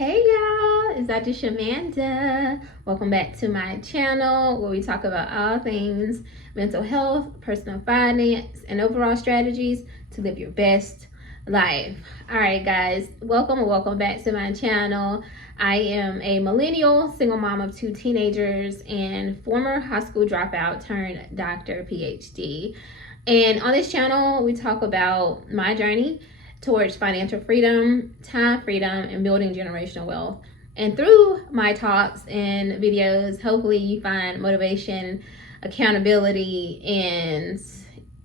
Hey y'all, it's Dr. Shamanda. Welcome back to my channel where we talk about all things mental health, personal finance, and overall strategies to live your best life. Alright guys, welcome back to my channel. I am a millennial, single mom of 2 teenagers, and former high school dropout turned doctor, PhD. And on this channel, we talk about my journey towards financial freedom, time freedom, and building generational wealth. And through my talks and videos, hopefully you find motivation, accountability, and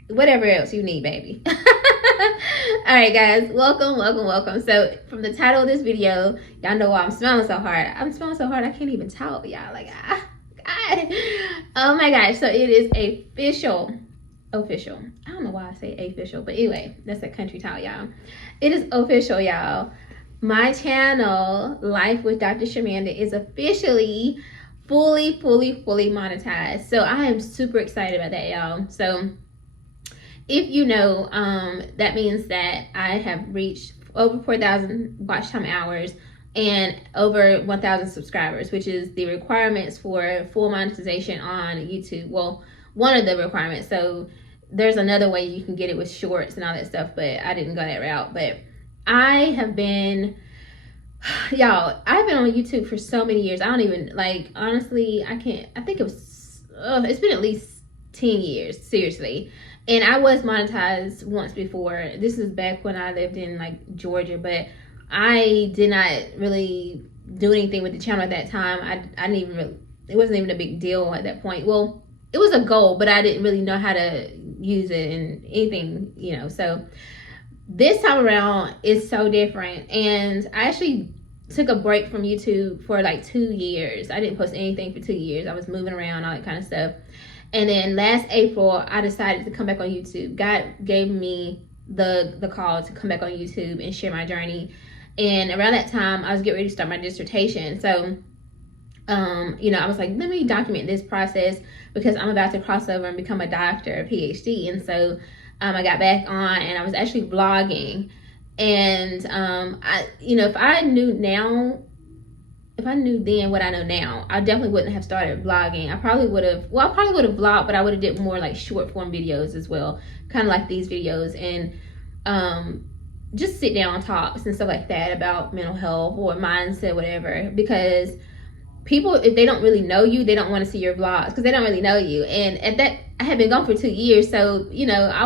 whatever else you need, baby. All right, guys, welcome. So from the title of this video, y'all know why I'm smelling so hard. I'm smelling so hard I can't even talk, y'all. Like, God. Oh my gosh. So it is official. I don't know why I say official, but anyway, that's a country title, y'all. It is official, y'all. My channel, Life with Dr. Shamanda, is officially fully monetized. So I am super excited about that, y'all. So if you know, that means that I have reached over 4,000 watch time hours and over 1,000 subscribers, which is the requirements for full monetization on YouTube. Well, one of the requirements. So there's another way you can get it with shorts and all that stuff, but I didn't go that route. But I have been, y'all, I've been on YouTube for so many years. I don't even, like, honestly, I think it was, it's been at least 10 years, seriously. And I was monetized once before. This is back when I lived in, like, Georgia, but I did not really do anything with the channel at that time. I didn't even really, it wasn't even a big deal at that point. Well, it was a goal, but I didn't really know how to use it and anything, you know. So this time around is so different. And I actually took a break from YouTube for like 2 years. I didn't post anything for 2 years. I was moving around, all that kind of stuff. And then last April, I decided to come back on YouTube. God gave me the call to come back on YouTube and share my journey. And around that time, I was getting ready to start my dissertation. So you know, I was like, let me document this process because I'm about to cross over and become a doctor, a PhD. And so I got back on and I was actually vlogging. And I, you know, if I knew then what I know now, I definitely wouldn't have started vlogging. I probably would have vlogged, but I would have did more like short form videos as well, kind of like these videos, and just sit down talks and stuff like that about mental health or mindset, whatever, because people, if they don't really know you, they don't want to see your vlogs because they don't really know you. And at that, I had been gone for 2 years, so, you know, I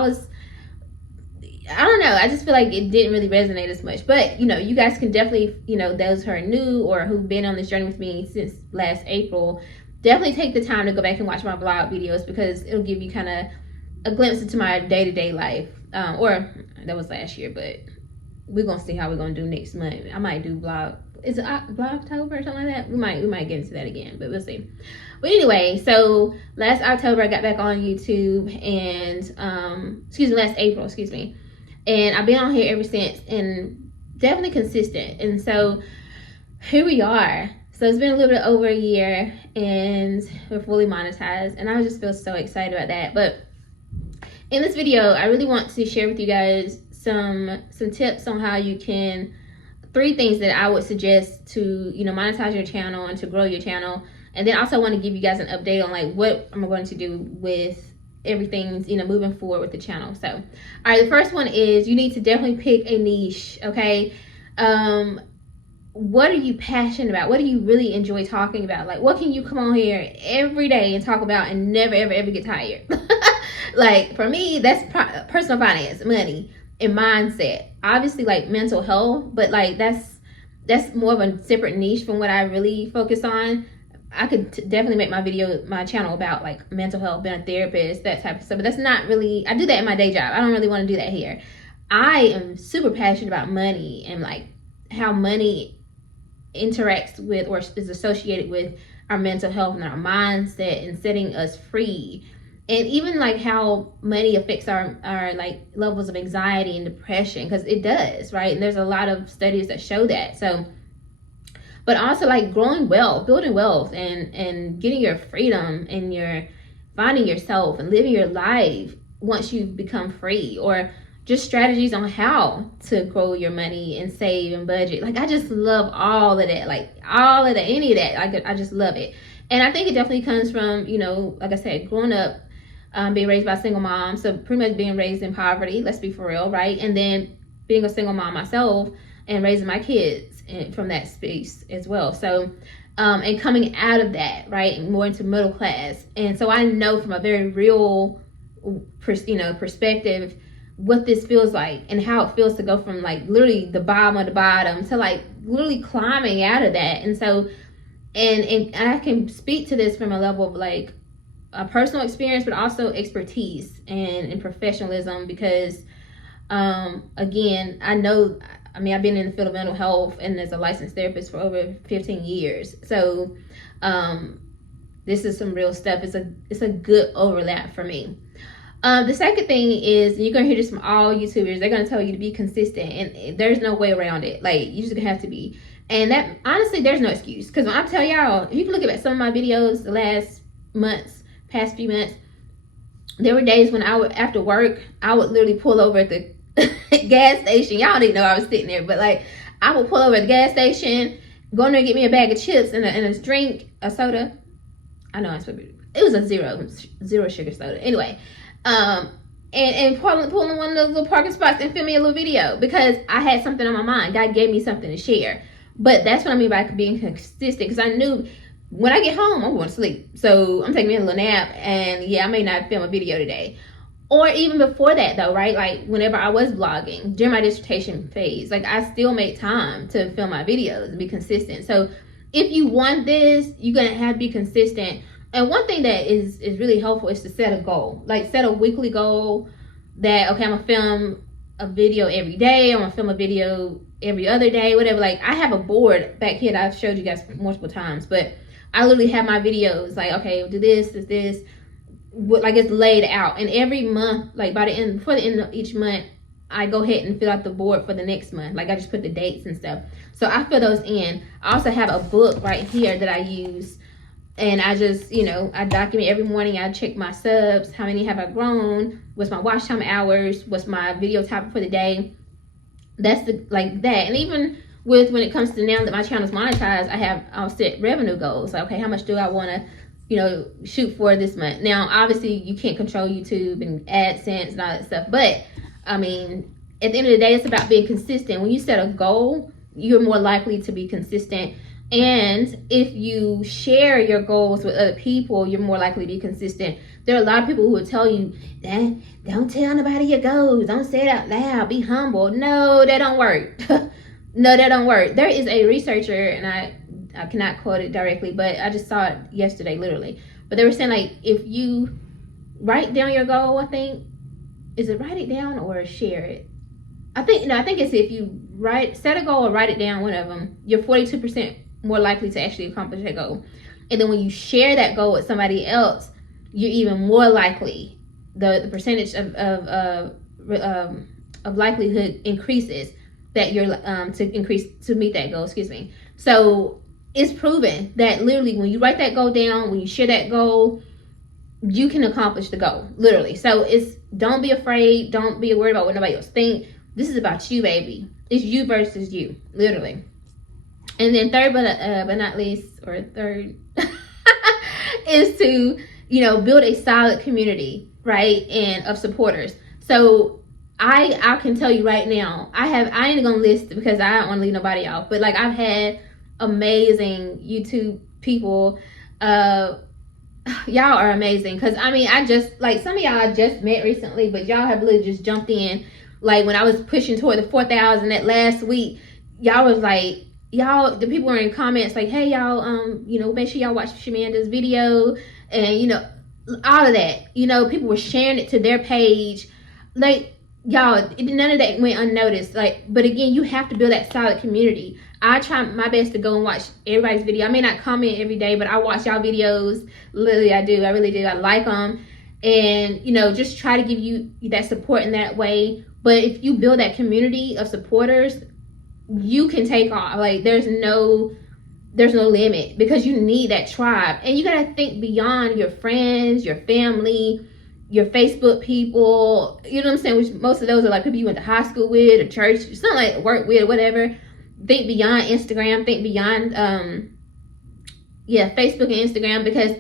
don't know, I just feel like it didn't really resonate as much. But, you know, you guys can definitely, you know, those who are new or who've been on this journey with me since last April, definitely take the time to go back and watch my vlog videos because it'll give you kind of a glimpse into my day-to-day life. Or that was last year, but we're gonna see how we're gonna do next month. I might do vlog. Is it Vlogtober or something like that? We might get into that again, but we'll see. But anyway, so last October I got back on YouTube, and last April, and I've been on here ever since, and definitely consistent. And so here we are. So it's been a little bit over a year, and we're fully monetized, and I just feel so excited about that. But in this video, I really want to share with you guys some tips on how you can, 3 things that I would suggest to, you know, monetize your channel and to grow your channel. And then also I want to give you guys an update on like what I'm going to do with everything, you know, moving forward with the channel. So, all right, the first one is you need to definitely pick a niche, okay? What are you passionate about? What do you really enjoy talking about? Like, what can you come on here every day and talk about and never, ever get tired? Like, for me, that's personal finance, money, and mindset. Obviously, like mental health, but like that's more of a separate niche from what I really focus on. I could definitely make my channel about like mental health, being a therapist, that type of stuff, but that's not really, I do that in my day job. I don't really want to do that here. I am super passionate about money and like how money interacts with or is associated with our mental health and our mindset and setting us free. And even like how money affects our like levels of anxiety and depression, because it does, right? And there's a lot of studies that show that. So, but also like growing wealth, building wealth, and getting your freedom and your finding yourself and living your life once you become free, or just strategies on how to grow your money and save and budget. Like, I just love all of that, like all of that, any of that. I just love it. And I think it definitely comes from, you know, like I said, growing up, being raised by a single mom. So pretty much being raised in poverty, let's be for real, right? And then being a single mom myself and raising my kids from that space as well. So, and coming out of that, right, more into middle class. And so I know from a very real, perspective, what this feels like and how it feels to go from like literally the bottom of the bottom to like literally climbing out of that. And so, and I can speak to this from a level of like a personal experience, but also expertise and professionalism, because again, I've been in the field of mental health and as a licensed therapist for over 15 years. So this is some real stuff. It's a good overlap for me. The second thing is, you're going to hear this from all YouTubers, they're going to tell you to be consistent, and there's no way around it. Like, you just have to be. And that, honestly, there's no excuse. Because when I tell y'all, if you can look at some of my videos the past few months, there were days when after work, I would literally pull over at the gas station. Y'all didn't know I was sitting there, but like, I would pull over at the gas station, go in there and get me a bag of chips and a drink, a soda. I know it was a zero sugar soda. Anyway, and pulling one of those little parking spots and film me a little video because I had something on my mind. God gave me something to share. But that's what I mean by being consistent, because I knew when I get home, I'm going to sleep. So I'm taking me a little nap, and yeah, I may not film a video today. Or even before that though, right? Like whenever I was vlogging during my dissertation phase, like I still made time to film my videos and be consistent. So if you want this, you're going to have to be consistent. And one thing that is really helpful is to set a goal. Like, set a weekly goal that, okay, I'm going to film a video every day. I'm going to film a video every other day, whatever. Like, I have a board back here that I've showed you guys multiple times. But I literally have my videos like, okay, we'll do this. Like, it's laid out. And every month, like before the end of each month, I go ahead and fill out the board for the next month. Like, I just put the dates and stuff. So I fill those in. I also have a book right here that I use. And I just, I document every morning. I check my subs, how many have I grown, what's my watch time hours, what's my video topic for the day. That's like that. And even when it comes to now that my channel's monetized, I'll set revenue goals. Like, okay, how much do I want to, shoot for this month? Now, obviously, you can't control YouTube and AdSense and all that stuff. But, I mean, at the end of the day, it's about being consistent. When you set a goal, you're more likely to be consistent. And if you share your goals with other people, you're more likely to be consistent. There are a lot of people who will tell you, don't tell nobody your goals. Don't say it out loud. Be humble. No, that don't work. No, that don't work. There is a researcher, and I cannot quote it directly, but I just saw it yesterday, literally. But they were saying, like, if you write down your goal, I think, is it write it down or share it? I think it's if you set a goal or write it down, one of them, you're 42% more likely to actually accomplish that goal. And then when you share that goal with somebody else, you're even more likely. The percentage of likelihood increases that you're to meet that goal. So it's proven that literally when you write that goal down, when you share that goal, you can accomplish the goal, literally. So don't be afraid. Don't be worried about what nobody else think. This is about you, baby. It's you versus you, literally. And then third, but not least, or third, is to, build a solid community, right, and of supporters. So I can tell you right now, I ain't gonna list because I don't want to leave nobody off, but like I've had amazing YouTube people. Y'all are amazing, because I just, like, some of y'all I just met recently, but y'all have really just jumped in. Like when I was pushing toward the 4,000 that last week, y'all was like, the people were in comments like, hey y'all, make sure y'all watch Shamanda's video, and all of that. People were sharing it to their page. Like, y'all, none of that went unnoticed. Like, but again, you have to build that solid community. I try my best to go and watch everybody's video. I may not comment every day, but I watch y'all videos. Literally, I do. I really do. I like them, and just try to give you that support in that way. But if you build that community of supporters, you can take off. Like, there's no limit, because you need that tribe. And you got to think beyond your friends, your family. your Facebook people, you know what I'm saying, which most of those are like people you went to high school with or church, something like work with or whatever. Think beyond Instagram, think beyond Facebook and Instagram, because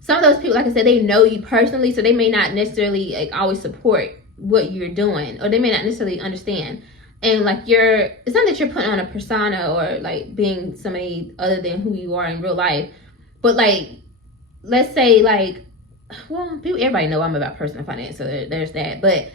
some of those people, like I said, they know you personally, so they may not necessarily like always support what you're doing, or they may not necessarily understand. And like it's not that you're putting on a persona or like being somebody other than who you are in real life, but like, let's say like, well, everybody know I'm about personal finance, so there's that. But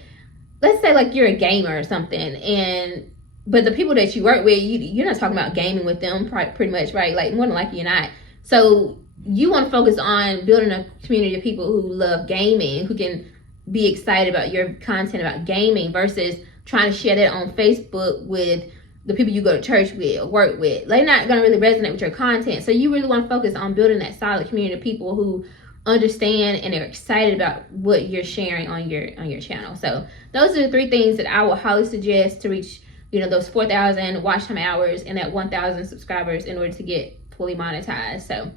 let's say like you're a gamer or something, but the people that you work with, you're not talking about gaming with them, pretty much, right? Like more than likely you're not. So you want to focus on building a community of people who love gaming, who can be excited about your content about gaming, versus trying to share that on Facebook with the people you go to church with or work with. They're not going to really resonate with your content. So you really want to focus on building that solid community of people who understand and are excited about what you're sharing on your channel. So those are the 3 things that I will highly suggest to reach, those 4,000 watch time hours and that 1,000 subscribers in order to get fully monetized. So,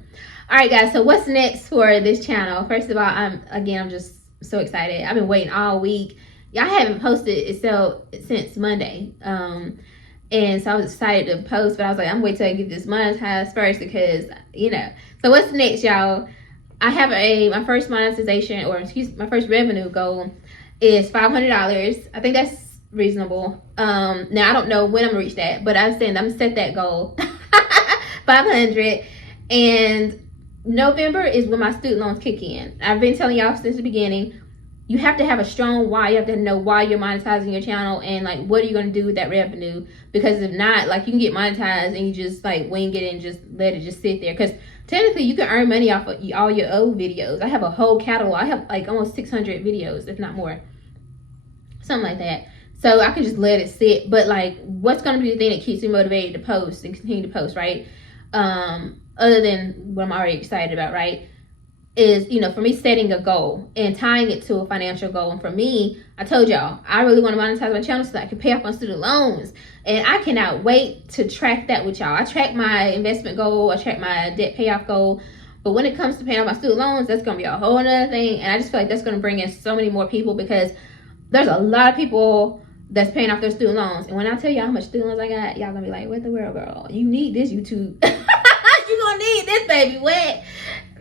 all right, guys. So what's next for this channel? First of all, I'm just so excited. I've been waiting all week. I haven't posted it since Monday. And so I was excited to post, but I was like, I'm waiting till I get this monetized first, because, So what's next, y'all? I have my first monetization, my first revenue goal is $500. I think that's reasonable. Now I don't know when I'm gonna reach that, but I'm saying I'm gonna set that goal. 500. And November is when my student loans kick in. I've been telling y'all since the beginning, you have to have a strong why. You have to know why you're monetizing your channel, and like, what are you going to do with that revenue? Because if not, like, you can get monetized and you just like wing it and just let it just sit there. Because technically you can earn money off of all your old videos. I have a whole catalog. I have like almost 600 videos, if not more, something like that. So I can just let it sit. But like, what's going to be the thing that keeps me motivated to post and continue to post, right? Other than what I'm already excited about, right? Is, for me, setting a goal and tying it to a financial goal. And for me, I told y'all, I really want to monetize my channel so that I can pay off my student loans. And I cannot wait to track that with y'all. I track my investment goal, I track my debt payoff goal. But when it comes to paying off my student loans, that's going to be a whole other thing. And I just feel like that's going to bring in so many more people, because there's a lot of people that's paying off their student loans. And when I tell y'all how much student loans I got, y'all going to be like, what the world, girl? You need this, YouTube. You're going to need this, baby. What?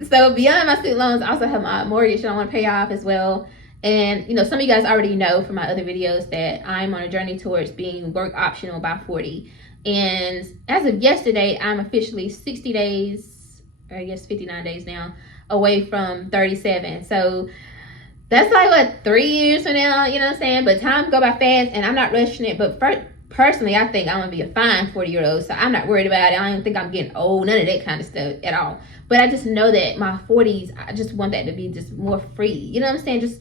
So beyond my student loans, I also have my mortgage that I want to pay off as well. And, some of you guys already know from my other videos that I'm on a journey towards being work optional by 40. And as of yesterday, I'm officially 60 days, or I guess 59 days now, away from 37. So that's like, what, 3 years from now, you know what I'm saying? But time go by fast, and I'm not rushing it. But personally, I think I'm going to be a fine 40-year-old, so I'm not worried about it. I don't even think I'm getting old, none of that kind of stuff at all. But I just know that my 40s, I just want that to be just more free. You know what I'm saying? Just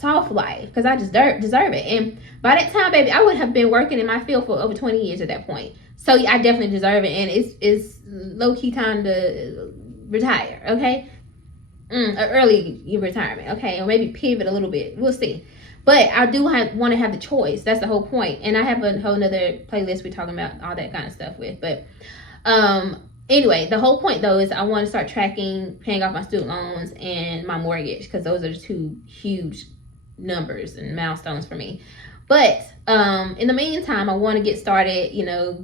soft life, because I just deserve it. And by that time, baby, I would have been working in my field for over 20 years at that point. So I definitely deserve it, and it's low-key time to retire, okay? Early retirement, okay? Or maybe pivot a little bit. We'll see. But I do want to have the choice. That's the whole point. And I have a whole nother playlist we're talking about all that kind of stuff with. But anyway, the whole point, though, is I want to start tracking paying off my student loans and my mortgage, because those are the 2 huge numbers and milestones for me. But in the meantime, I want to get started,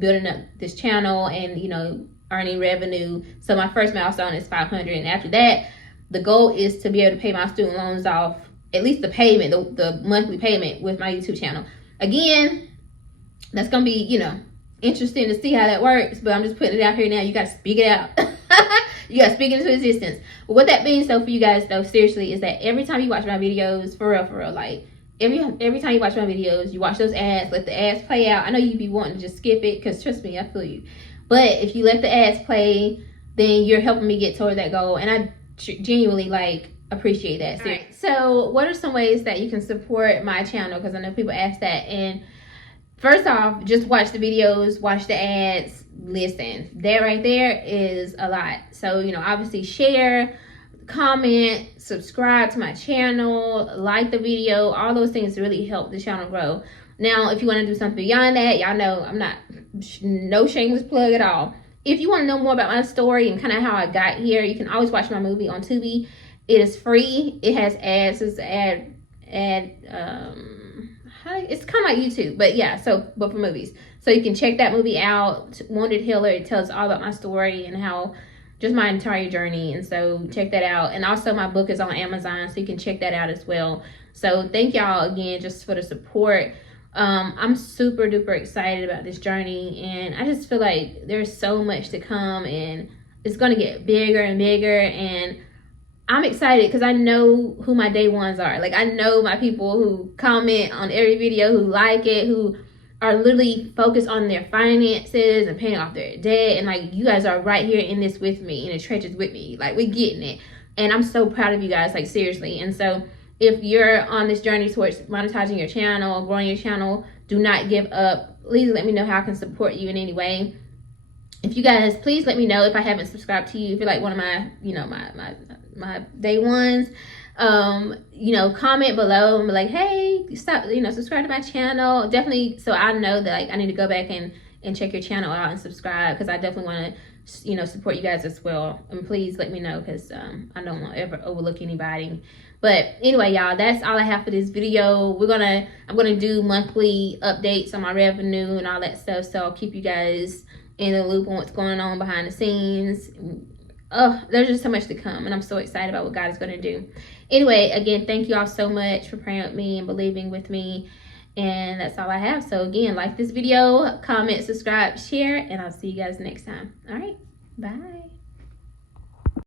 building up this channel and, earning revenue. So my first milestone is 500. And after that, the goal is to be able to pay my student loans off, at least the payment, the monthly payment with my YouTube channel. Again, that's going to be, interesting to see how that works, but I'm just putting it out here now. You got to speak it out. You got to speak into existence. But what that means, though, for you guys, though, seriously, is that every time you watch my videos, for real, like, every time you watch my videos, you watch those ads, let the ads play out. I know you'd be wanting to just skip it, because trust me, I feel you. But if you let the ads play, then you're helping me get toward that goal. And I genuinely, like, appreciate that. Right. So what are some ways that you can support my channel? Because I know people ask that. And first off, just watch the videos, watch the ads, listen. That right there is a lot. So, obviously share, comment, subscribe to my channel, like the video. All those things really help the channel grow. Now, if you want to do something beyond that, y'all know I'm not, no shameless plug at all. If you want to know more about my story and kind of how I got here, you can always watch my movie on Tubi. It is free. It has ads. It's it's kind of like YouTube, but yeah, but for movies. So you can check that movie out, Wounded Healer. It tells all about my story and how just my entire journey, and so check that out. And also my book is on Amazon, so you can check that out as well. So thank y'all again just for the support. I'm super duper excited about this journey, and I just feel like there's so much to come, and it's gonna get bigger and bigger. And I'm excited because I know who my day ones are. Like, I know my people who comment on every video, who like it, who are literally focused on their finances and paying off their debt. And like, you guys are right here in this with me, in the trenches with me. Like, we're getting it. And I'm so proud of you guys, like, seriously. And so if you're on this journey towards monetizing your channel, growing your channel, do not give up. Please let me know how I can support you in any way. If you guys, please let me know if I haven't subscribed to you, if you're like one of my, you know, my day ones. You know, comment below and be like, hey, stop, you know, subscribe to my channel. Definitely, so I know that like I need to go back and check your channel out and subscribe, because I definitely want to, you know, support you guys as well. And please let me know, because I don't want to ever overlook anybody. But anyway, y'all, that's all I have for this video. I'm gonna do monthly updates on my revenue and all that stuff, so I'll keep you guys in the loop on what's going on behind the scenes. There's just so much to come, and I'm so excited about what God is going to do. Anyway, again, thank you all so much for praying with me and believing with me, and that's all I have. So again, like this video, comment, subscribe, share, and I'll see you guys next time. All right, bye.